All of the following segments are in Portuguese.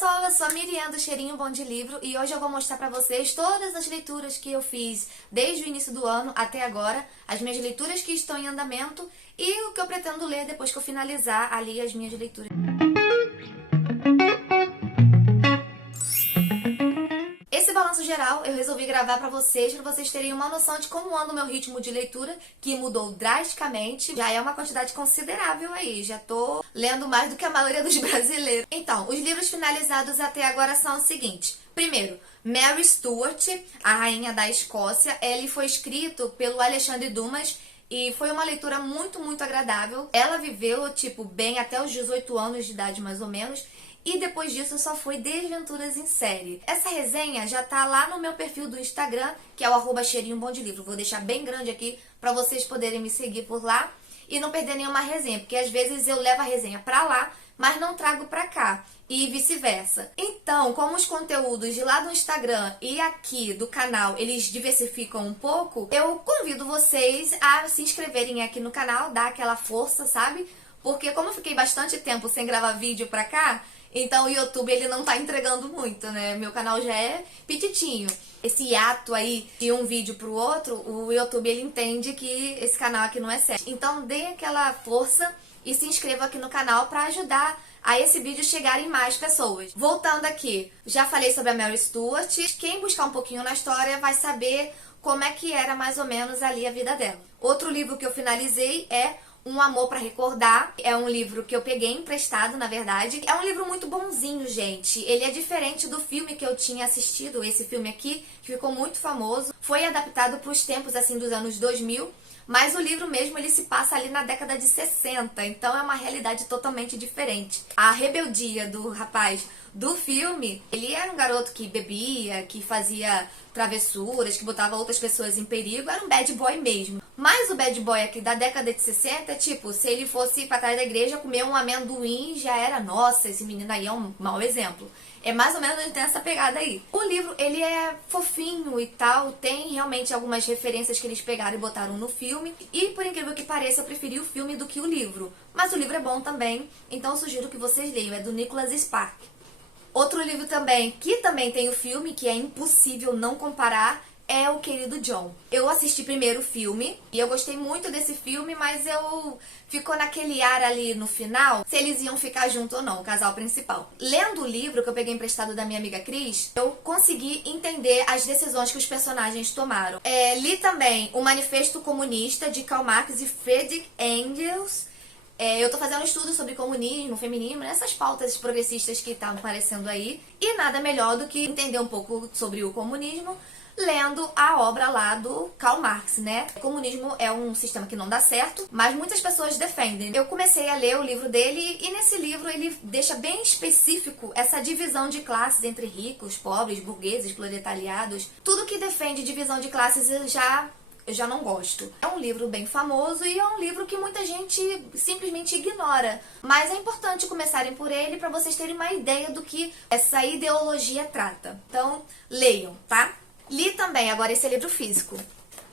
pessoal, eu sou a Miriam do Cheirinho Bom de Livro e hoje eu vou mostrar pra vocês todas as leituras que eu fiz desde o início do ano até agora, as minhas leituras que estão em andamento e o que eu pretendo ler depois que eu finalizar ali as minhas leituras. Esse balanço geral eu resolvi gravar pra vocês terem uma noção de como anda o meu ritmo de leitura, que mudou drasticamente. Já é uma quantidade considerável aí, já tô lendo mais do que a maioria dos brasileiros. Então, os livros finalizados até agora são os seguintes. Primeiro, Mary Stuart, a Rainha da Escócia. Ele foi escrito pelo Alexandre Dumas e foi uma leitura muito agradável. Ela viveu, bem até os 18 anos de idade, mais ou menos. E depois disso só foi Desventuras em Série. Essa resenha já tá lá no meu perfil do Instagram, que é o @cheirinho_bom_de_livro. Vou deixar bem grande aqui pra vocês poderem me seguir por lá e não perder nenhuma resenha, porque às vezes eu levo a resenha pra lá, mas não trago pra cá, e vice-versa. Então, como os conteúdos de lá do Instagram e aqui do canal, eles diversificam um pouco, eu convido vocês a se inscreverem aqui no canal, dar aquela força, sabe? Porque como eu fiquei bastante tempo sem gravar vídeo pra cá, então o YouTube ele não tá entregando muito, né? Meu canal já é pititinho. Esse hiato aí de um vídeo pro outro, o YouTube ele entende que esse canal aqui não é sério. Então dê aquela força e se inscreva aqui no canal pra ajudar a esse vídeo chegar em mais pessoas. Voltando aqui, já falei sobre a Mary Stuart. Quem buscar um pouquinho na história vai saber como é que era mais ou menos ali a vida dela. Outro livro que eu finalizei é Um Amor pra Recordar. É um livro que eu peguei emprestado, na verdade. É um livro muito bonzinho, gente. Ele é diferente do filme que eu tinha assistido, esse filme aqui, que ficou muito famoso. Foi adaptado pros tempos, assim, dos anos 2000. Mas o livro mesmo, ele se passa ali na década de 60. Então é uma realidade totalmente diferente. A rebeldia do rapaz do filme, ele era um garoto que bebia, que fazia travessuras, que botava outras pessoas em perigo, era um bad boy mesmo. Mas o bad boy aqui da década de 60 é se ele fosse pra trás da igreja comer um amendoim, já era, nossa, esse menino aí é um mau exemplo. É mais ou menos tem essa pegada aí. O livro, ele é fofinho e tal, tem realmente algumas referências que eles pegaram e botaram no filme. E por incrível que pareça, eu preferi o filme do que o livro. Mas o livro é bom também, então eu sugiro que vocês leiam, é do Nicholas Spark. Outro livro também, que também tem o filme, que é impossível não comparar, é O Querido John. Eu assisti primeiro o filme, e eu gostei muito desse filme, mas ficou naquele ar ali no final, se eles iam ficar junto ou não, o casal principal. Lendo o livro, que eu peguei emprestado da minha amiga Cris, eu consegui entender as decisões que os personagens tomaram. Li também O Manifesto Comunista, de Karl Marx e Friedrich Engels. Eu tô fazendo um estudo sobre comunismo, feminismo, essas pautas progressistas que estavam aparecendo aí. E nada melhor do que entender um pouco sobre o comunismo lendo a obra lá do Karl Marx, né? O comunismo é um sistema que não dá certo, mas muitas pessoas defendem. Eu comecei a ler o livro dele e nesse livro ele deixa bem específico essa divisão de classes entre ricos, pobres, burgueses, proletariados. Tudo que defende divisão de classes eu já não gosto. É um livro bem famoso e é um livro que muita gente simplesmente ignora. Mas é importante começarem por ele para vocês terem uma ideia do que essa ideologia trata. Então, leiam, tá? Li também agora esse livro físico.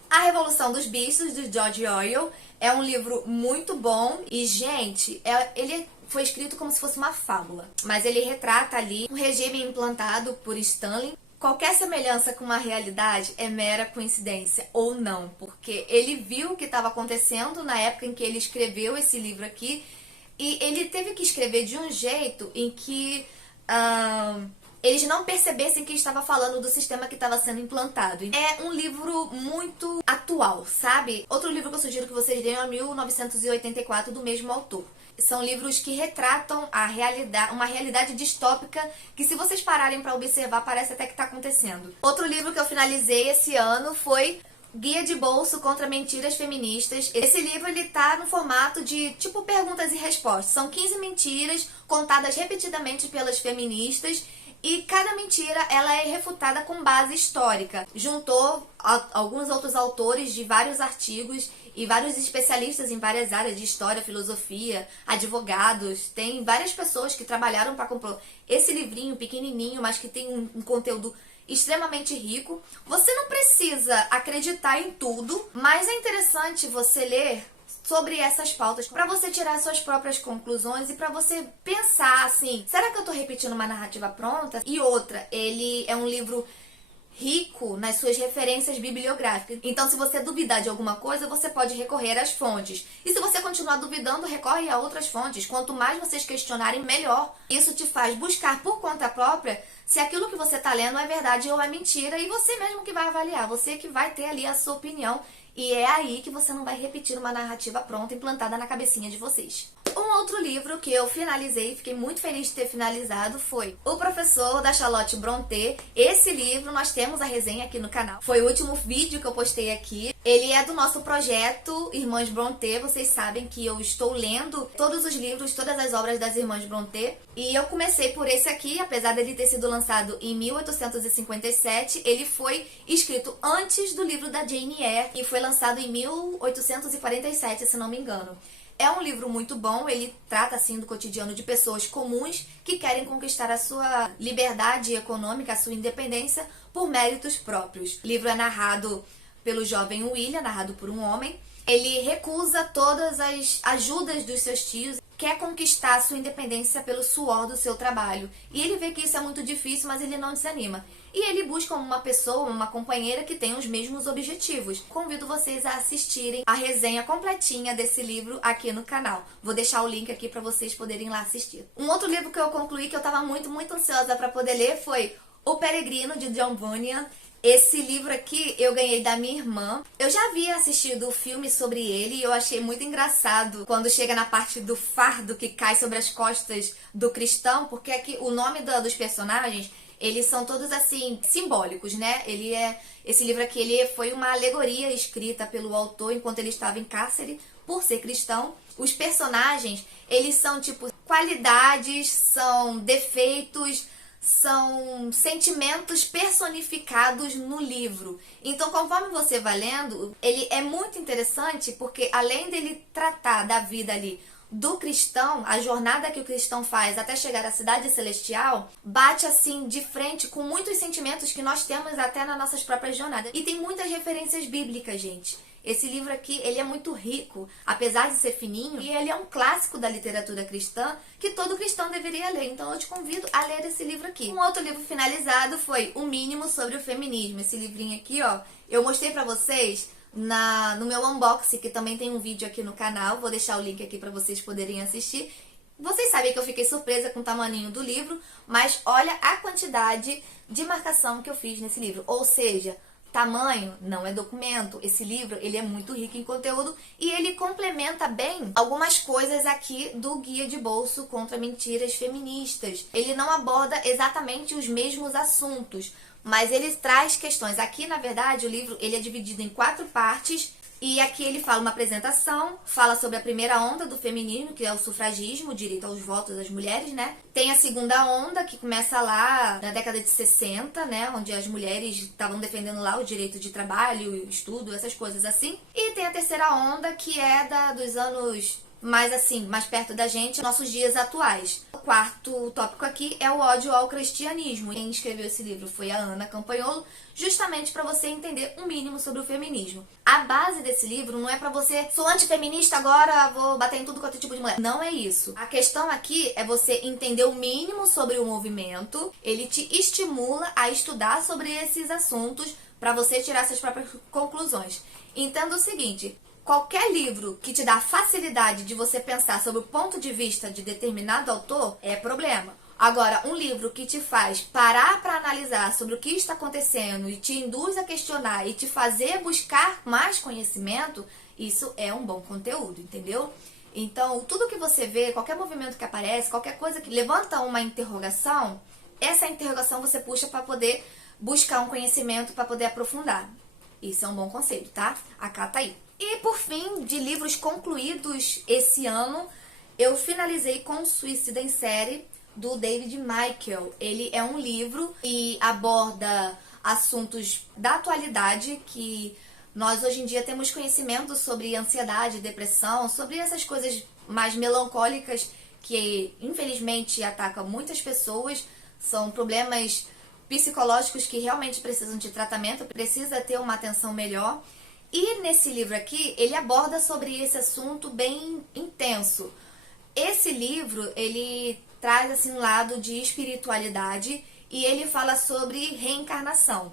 A Revolução dos Bichos, de George Orwell. É um livro muito bom e, gente, ele foi escrito como se fosse uma fábula. Mas ele retrata ali um regime implantado por Stalin. Qualquer semelhança com uma realidade é mera coincidência, ou não, porque ele viu o que estava acontecendo na época em que ele escreveu esse livro aqui, e ele teve que escrever de um jeito em que eles não percebessem que estava falando do sistema que estava sendo implantado. É um livro muito atual, sabe? Outro livro que eu sugiro que vocês leiam é 1984, do mesmo autor. São livros que retratam a realidade, uma realidade distópica que, se vocês pararem para observar, parece até que está acontecendo. Outro livro que eu finalizei esse ano foi Guia de Bolso contra Mentiras Feministas. Esse livro ele tá no formato de perguntas e respostas. São 15 mentiras contadas repetidamente pelas feministas. E cada mentira ela é refutada com base histórica. Juntou alguns outros autores de vários artigos e vários especialistas em várias áreas de história, filosofia, advogados. Tem várias pessoas que trabalharam para comprar esse livrinho pequenininho, mas que tem um conteúdo extremamente rico. Você não precisa acreditar em tudo, mas é interessante você ler sobre essas pautas, para você tirar suas próprias conclusões e para você pensar assim, será que eu tô repetindo uma narrativa pronta? E outra, ele é um livro rico nas suas referências bibliográficas. Então, se você duvidar de alguma coisa, você pode recorrer às fontes. E se você continuar duvidando, recorre a outras fontes. Quanto mais vocês questionarem, melhor. Isso te faz buscar por conta própria se aquilo que você está lendo é verdade ou é mentira. E você mesmo que vai avaliar, você que vai ter ali a sua opinião. E é aí que você não vai repetir uma narrativa pronta implantada na cabecinha de vocês. Um outro livro que eu finalizei, fiquei muito feliz de ter finalizado, foi O Professor, da Charlotte Brontë. Esse livro nós temos a resenha aqui no canal. Foi o último vídeo que eu postei aqui. Ele é do nosso projeto Irmãs Brontë. Vocês sabem que eu estou lendo todos os livros, todas as obras das Irmãs Brontë. E eu comecei por esse aqui, apesar dele ter sido lançado em 1857, ele foi escrito antes do livro da Jane Eyre e foi lançado em 1847, se não me engano. É um livro muito bom, ele trata assim do cotidiano de pessoas comuns que querem conquistar a sua liberdade econômica, a sua independência por méritos próprios. O livro é narrado pelo jovem William, narrado por um homem. Ele recusa todas as ajudas dos seus tios, quer conquistar a sua independência pelo suor do seu trabalho. E ele vê que isso é muito difícil, mas ele não desanima. E ele busca uma pessoa, uma companheira que tenha os mesmos objetivos. Convido vocês a assistirem a resenha completinha desse livro aqui no canal. Vou deixar o link aqui para vocês poderem ir lá assistir. Um outro livro que eu concluí, que eu estava muito ansiosa para poder ler, foi O Peregrino, de John Bunyan. Esse livro aqui eu ganhei da minha irmã. Eu já havia assistido o filme sobre ele e eu achei muito engraçado quando chega na parte do fardo que cai sobre as costas do cristão, porque aqui o nome dos personagens, eles são todos assim simbólicos, né? Esse livro aqui, ele foi uma alegoria escrita pelo autor enquanto ele estava em cárcere por ser cristão. Os personagens, eles são tipo qualidades, são defeitos, são sentimentos personificados no livro. Então, conforme você vai lendo, ele é muito interessante porque além dele tratar da vida ali do cristão, a jornada que o cristão faz até chegar à cidade celestial, bate assim de frente com muitos sentimentos que nós temos até nas nossas próprias jornadas. E tem muitas referências bíblicas, gente. Esse livro aqui, ele é muito rico, apesar de ser fininho, e ele é um clássico da literatura cristã que todo cristão deveria ler. Então eu te convido a ler esse livro aqui. Um outro livro finalizado foi O Mínimo sobre o Feminismo. Esse livrinho aqui, ó, eu mostrei pra vocês no meu unboxing, que também tem um vídeo aqui no canal. Vou deixar o link aqui pra vocês poderem assistir. Vocês sabem que eu fiquei surpresa com o tamanho do livro, mas olha a quantidade de marcação que eu fiz nesse livro. Ou seja, tamanho não é documento. Esse livro, ele é muito rico em conteúdo e ele complementa bem algumas coisas aqui do Guia de Bolso contra Mentiras Feministas. Ele não aborda exatamente os mesmos assuntos, mas ele traz questões. Aqui, na verdade, o livro ele é dividido em 4 partes. E aqui ele fala uma apresentação, fala sobre a primeira onda do feminismo, que é o sufragismo, o direito aos votos das mulheres, né? Tem a segunda onda, que começa lá na década de 60, né? Onde as mulheres estavam defendendo lá o direito de trabalho, estudo, essas coisas assim. E tem a terceira onda, que é dos anos mais perto da gente, nossos dias atuais. O quarto tópico aqui é o ódio ao cristianismo. Quem escreveu esse livro foi a Ana Campanholo, justamente para você entender um mínimo sobre o feminismo. A base desse livro não é para você, sou antifeminista, agora vou bater em tudo quanto é tipo de mulher. Não é isso. A questão aqui é você entender o mínimo sobre o movimento, ele te estimula a estudar sobre esses assuntos para você tirar suas próprias conclusões. Entenda o seguinte: qualquer livro que te dá facilidade de você pensar sobre o ponto de vista de determinado autor é problema. Agora, um livro que te faz parar para analisar sobre o que está acontecendo e te induz a questionar e te fazer buscar mais conhecimento, isso é um bom conteúdo, entendeu? Então, tudo que você vê, qualquer movimento que aparece, qualquer coisa que levanta uma interrogação, essa interrogação você puxa para poder buscar um conhecimento, para poder aprofundar. Isso é um bom conselho, tá? Acata aí. E por fim, de livros concluídos esse ano, eu finalizei com Suicida em Série, do David Michael. Ele é um livro que aborda assuntos da atualidade que nós hoje em dia temos conhecimento sobre ansiedade, depressão, sobre essas coisas mais melancólicas que infelizmente atacam muitas pessoas. São problemas psicológicos que realmente precisam de tratamento, precisa ter uma atenção melhor. E nesse livro aqui, ele aborda sobre esse assunto bem intenso. Esse livro, ele traz assim um lado de espiritualidade e ele fala sobre reencarnação.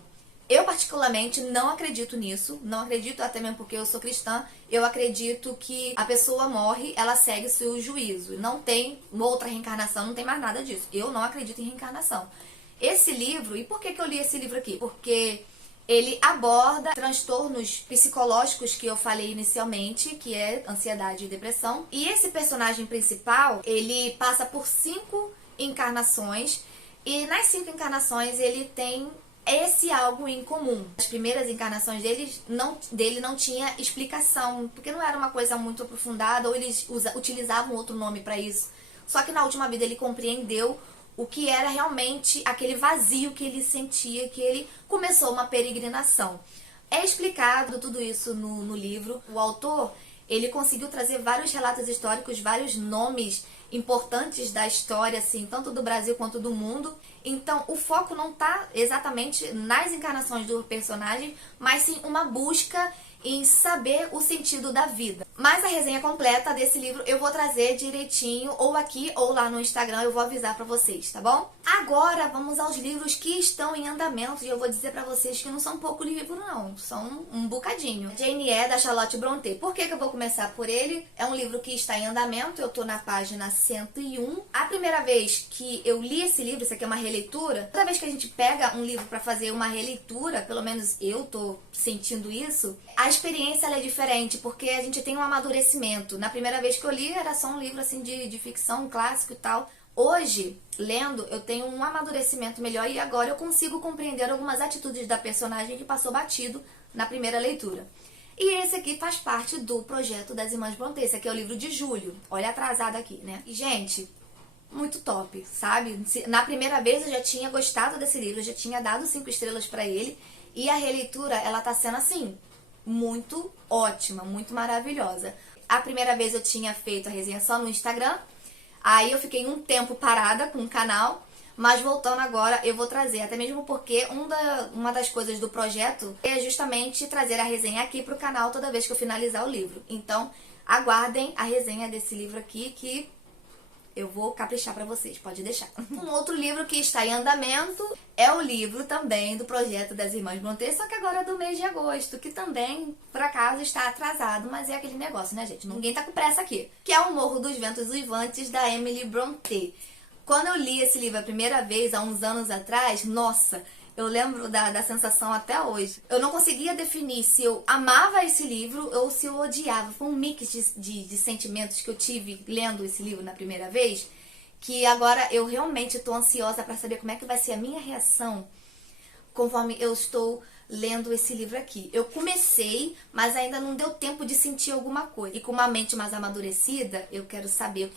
Eu particularmente não acredito nisso, não acredito até mesmo porque eu sou cristã, eu acredito que a pessoa morre, ela segue seu juízo, não tem outra reencarnação, não tem mais nada disso. Eu não acredito em reencarnação. Esse livro, e por que eu li esse livro aqui? Porque ele aborda transtornos psicológicos que eu falei inicialmente, que é ansiedade e depressão. E esse personagem principal, ele passa por 5 encarnações, e nas 5 encarnações ele tem esse algo em comum. As primeiras encarnações dele não tinha explicação, porque não era uma coisa muito aprofundada, ou eles utilizavam outro nome para isso. Só que na última vida ele compreendeu o que era realmente aquele vazio que ele sentia, que ele começou uma peregrinação. É explicado tudo isso no livro. O autor, ele conseguiu trazer vários relatos históricos, vários nomes importantes da história, assim, tanto do Brasil quanto do mundo. Então, o foco não está exatamente nas encarnações do personagem, mas sim uma busca em saber o sentido da vida. Mas a resenha completa desse livro eu vou trazer direitinho, ou aqui ou lá no Instagram, eu vou avisar pra vocês, tá bom? Agora vamos aos livros que estão em andamento, e eu vou dizer pra vocês que não são pouco livro não, são um bocadinho. Jane Eyre, da Charlotte Brontë. Por que eu vou começar por ele? É um livro que está em andamento, eu tô na página 101. A primeira vez que eu li esse livro, isso aqui é uma releitura, toda vez que a gente pega um livro pra fazer uma releitura, pelo menos eu tô sentindo isso, a experiência ela é diferente, porque a gente tem um amadurecimento. Na primeira vez que eu li, era só um livro assim de ficção, um clássico e tal. Hoje, lendo, eu tenho um amadurecimento melhor e agora eu consigo compreender algumas atitudes da personagem que passou batido na primeira leitura. E esse aqui faz parte do projeto das Irmãs Brontë. Esse aqui é o livro de julho. Olha atrasado aqui, né? E, gente, muito top, sabe? Na primeira vez eu já tinha gostado desse livro, eu já tinha dado 5 estrelas pra ele. E a releitura, ela tá sendo assim, muito ótima, muito maravilhosa. A primeira vez eu tinha feito a resenha só no Instagram, aí eu fiquei um tempo parada com o canal, mas voltando agora eu vou trazer, até mesmo porque uma das coisas do projeto é justamente trazer a resenha aqui pro canal toda vez que eu finalizar o livro. Então, aguardem a resenha desse livro aqui que eu vou caprichar pra vocês, pode deixar. Um outro livro que está em andamento é o livro também do projeto das Irmãs Brontë, só que agora é do mês de agosto, que também, por acaso, está atrasado, mas é aquele negócio, né, gente? Ninguém tá com pressa aqui. Que é O Morro dos Ventos Uivantes, da Emily Brontë. Quando eu li esse livro a primeira vez, há uns anos atrás, nossa, eu lembro da sensação até hoje. Eu não conseguia definir se eu amava esse livro ou se eu odiava. Foi um mix de sentimentos que eu tive lendo esse livro na primeira vez, que agora eu realmente estou ansiosa para saber como é que vai ser a minha reação conforme eu estou lendo esse livro aqui. Eu comecei, mas ainda não deu tempo de sentir alguma coisa. E com uma mente mais amadurecida, eu quero saber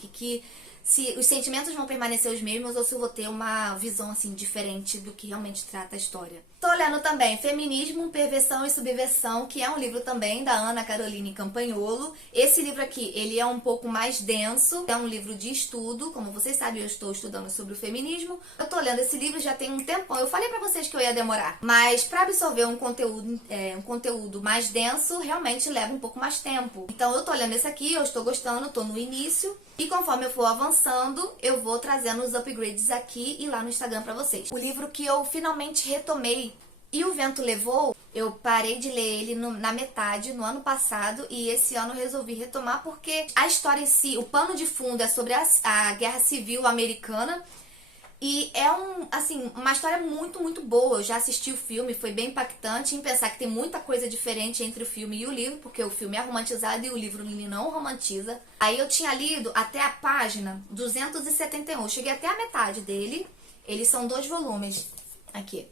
se os sentimentos vão permanecer os mesmos ou se eu vou ter uma visão assim diferente do que realmente trata a história. Tô lendo também Feminismo, Perversão e Subversão, que é um livro também da Ana Caroline Campagnolo. Esse livro aqui, ele é um pouco mais denso, é um livro de estudo, como vocês sabem, eu estou estudando sobre o feminismo. Eu tô lendo esse livro já tem um tempão, eu falei pra vocês que eu ia demorar, mas pra absorver um conteúdo mais denso, realmente leva um pouco mais tempo. Então eu tô lendo esse aqui, eu estou gostando, tô no início, e conforme eu for avançando, eu vou trazendo os upgrades aqui e lá no Instagram pra vocês. O livro que eu finalmente retomei, E o Vento Levou, eu parei de ler ele na metade, no ano passado, e esse ano eu resolvi retomar porque a história em si, o pano de fundo é sobre a Guerra Civil Americana, e é uma história muito, muito boa. Eu já assisti o filme, foi bem impactante em pensar que tem muita coisa diferente entre o filme e o livro, porque o filme é romantizado e o livro ele não romantiza. Aí eu tinha lido até a página 271, eu cheguei até a metade dele, eles são 2 volumes, aqui.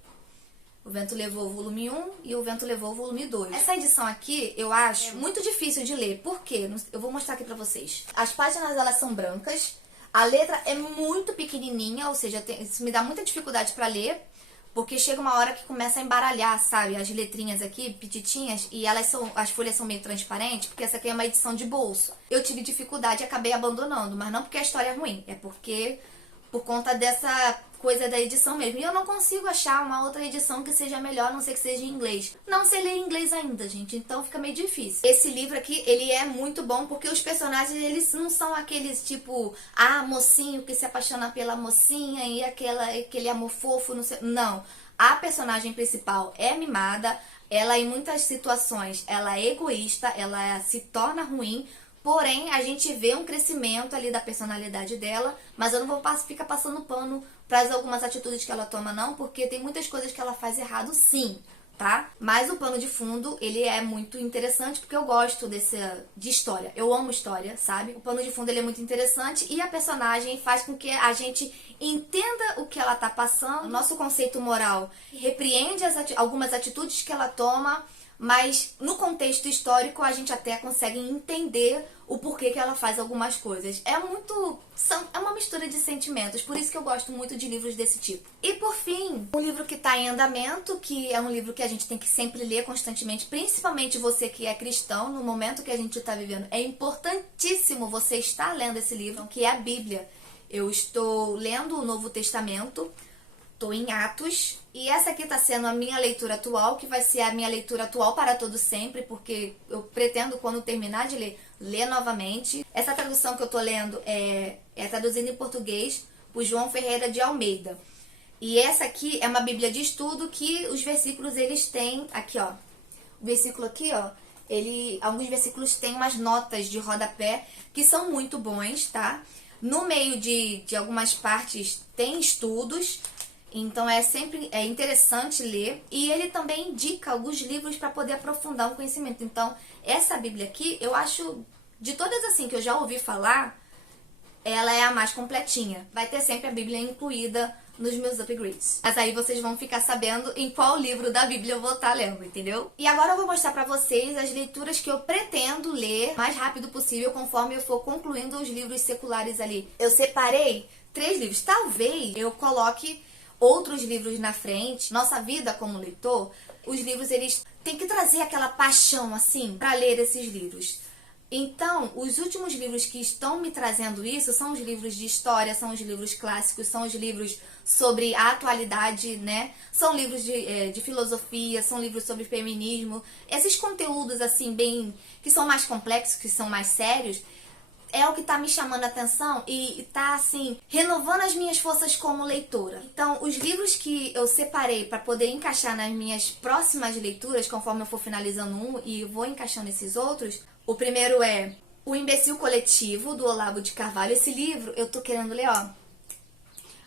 O Vento Levou o volume 1 e O Vento Levou o volume 2. Essa edição aqui, eu acho muito difícil de ler. Por quê? Eu vou mostrar aqui pra vocês. As páginas, elas são brancas. A letra é muito pequenininha, ou seja, isso me dá muita dificuldade pra ler. Porque chega uma hora que começa a embaralhar, sabe? As letrinhas aqui, petitinhas, e as folhas são meio transparentes, porque essa aqui é uma edição de bolso. Eu tive dificuldade e acabei abandonando, mas não porque a história é ruim. É porque, por conta dessa coisa da edição mesmo. E eu não consigo achar uma outra edição que seja melhor, a não ser que seja em inglês. Não sei ler inglês ainda, gente, então fica meio difícil. Esse livro aqui, ele é muito bom porque os personagens, eles não são aqueles tipo, mocinho que se apaixona pela mocinha e aquele amor fofo, não sei. Não. A personagem principal é mimada, ela em muitas situações, ela é egoísta, ela se torna ruim. Porém, a gente vê um crescimento ali da personalidade dela, mas eu não vou ficar passando pano para algumas atitudes que ela toma não, porque tem muitas coisas que ela faz errado sim, tá? Mas o pano de fundo, ele é muito interessante porque eu gosto de história. Eu amo história, sabe? O pano de fundo ele é muito interessante e a personagem faz com que a gente entenda o que ela tá passando. O nosso conceito moral repreende algumas atitudes que ela toma, mas no contexto histórico a gente até consegue entender o porquê que ela faz algumas coisas. É uma mistura de sentimentos, por isso que eu gosto muito de livros desse tipo. E por fim, um livro que está em andamento, que é um livro que a gente tem que sempre ler constantemente, principalmente você que é cristão, no momento que a gente está vivendo, é importantíssimo você estar lendo esse livro, que é a Bíblia. Eu estou lendo o Novo Testamento, estou em Atos, e essa aqui está sendo a minha leitura atual, que vai ser a minha leitura atual para todo sempre, porque eu pretendo, quando terminar de ler novamente. Essa tradução que eu estou lendo é traduzida em português por João Ferreira de Almeida. E essa aqui é uma bíblia de estudo que os versículos, eles têm, aqui ó, o versículo aqui ó, alguns versículos têm umas notas de rodapé que são muito bons, tá? No meio de algumas partes tem estudos, então é sempre interessante ler. E ele também indica alguns livros para poder aprofundar o conhecimento. Então, essa Bíblia aqui, eu acho, de todas assim que eu já ouvi falar, ela é a mais completinha. Vai ter sempre a Bíblia incluída nos meus upgrades. Mas aí vocês vão ficar sabendo em qual livro da Bíblia eu vou estar lendo, entendeu? E agora eu vou mostrar pra vocês as leituras que eu pretendo ler o mais rápido possível, conforme eu for concluindo os livros seculares ali. Eu separei 3 livros. Talvez eu coloque outros livros na frente. Nossa vida como leitor, os livros, eles têm que trazer aquela paixão, assim, pra ler esses livros. Então, os últimos livros que estão me trazendo isso são os livros de história, são os livros clássicos, são os livros sobre a atualidade, né? São livros de filosofia, são livros sobre feminismo. Esses conteúdos, assim, que são mais complexos, que são mais sérios, é o que tá me chamando a atenção e tá, assim, renovando as minhas forças como leitora. Então, os livros que eu separei para poder encaixar nas minhas próximas leituras, conforme eu for finalizando um e vou encaixando esses outros, o primeiro é O Imbecil Coletivo, do Olavo de Carvalho. Esse livro eu tô querendo ler, ó,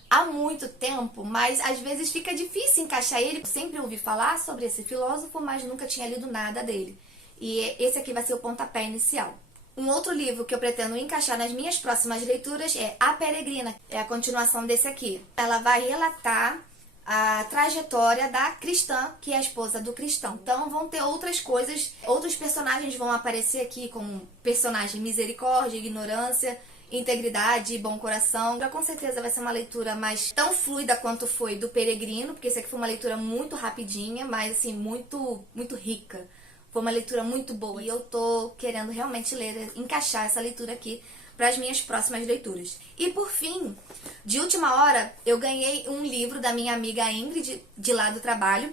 há muito tempo, mas às vezes fica difícil encaixar ele. Eu sempre ouvi falar sobre esse filósofo, mas nunca tinha lido nada dele. E esse aqui vai ser o pontapé inicial. Um outro livro que eu pretendo encaixar nas minhas próximas leituras é A Peregrina. É a continuação desse aqui. Ela vai relatar a trajetória da cristã, que é a esposa do cristão. Então vão ter outras coisas, outros personagens vão aparecer aqui, como personagem misericórdia, ignorância, integridade e bom coração. Com certeza vai ser uma leitura mais tão fluida quanto foi do Peregrino, porque esse aqui foi uma leitura muito rapidinha, mas assim, muito rica. Foi uma leitura muito boa e eu tô querendo realmente encaixar essa leitura aqui para as minhas próximas leituras. E por fim, de última hora, eu ganhei um livro da minha amiga Ingrid, de lá do trabalho.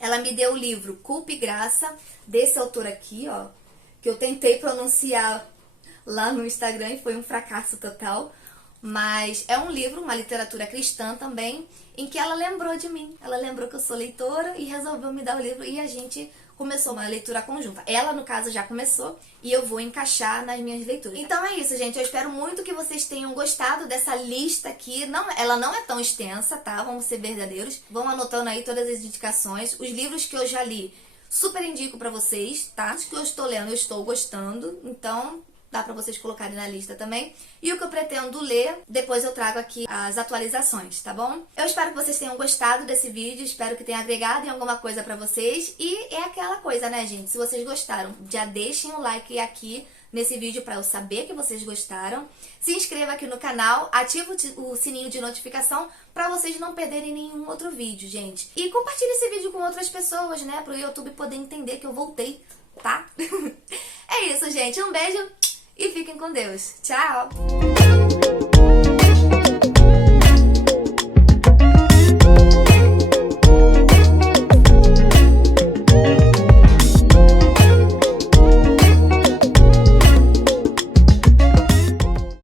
Ela me deu o livro Culpa e Graça, desse autor aqui, ó, que eu tentei pronunciar lá no Instagram e foi um fracasso total. Mas é um livro, uma literatura cristã também, em que ela lembrou de mim. Ela lembrou que eu sou leitora e resolveu me dar o livro e a gente começou uma leitura conjunta. Ela, no caso, já começou e eu vou encaixar nas minhas leituras. Então é isso, gente. Eu espero muito que vocês tenham gostado dessa lista aqui. Ela não é tão extensa, tá? Vamos ser verdadeiros. Vão anotando aí todas as indicações. Os livros que eu já li, super indico pra vocês, tá? Os que eu estou lendo, eu estou gostando. Então dá pra vocês colocarem na lista também. E o que eu pretendo ler, depois eu trago aqui as atualizações, tá bom? Eu espero que vocês tenham gostado desse vídeo, espero que tenha agregado em alguma coisa pra vocês. E é aquela coisa, né, gente? Se vocês gostaram, já deixem o like aqui nesse vídeo pra eu saber que vocês gostaram. Se inscreva aqui no canal, ativa o sininho de notificação pra vocês não perderem nenhum outro vídeo, gente. E compartilhe esse vídeo com outras pessoas, né? Pro YouTube poder entender que eu voltei, tá? É isso, gente. Um beijo! E fiquem com Deus. Tchau!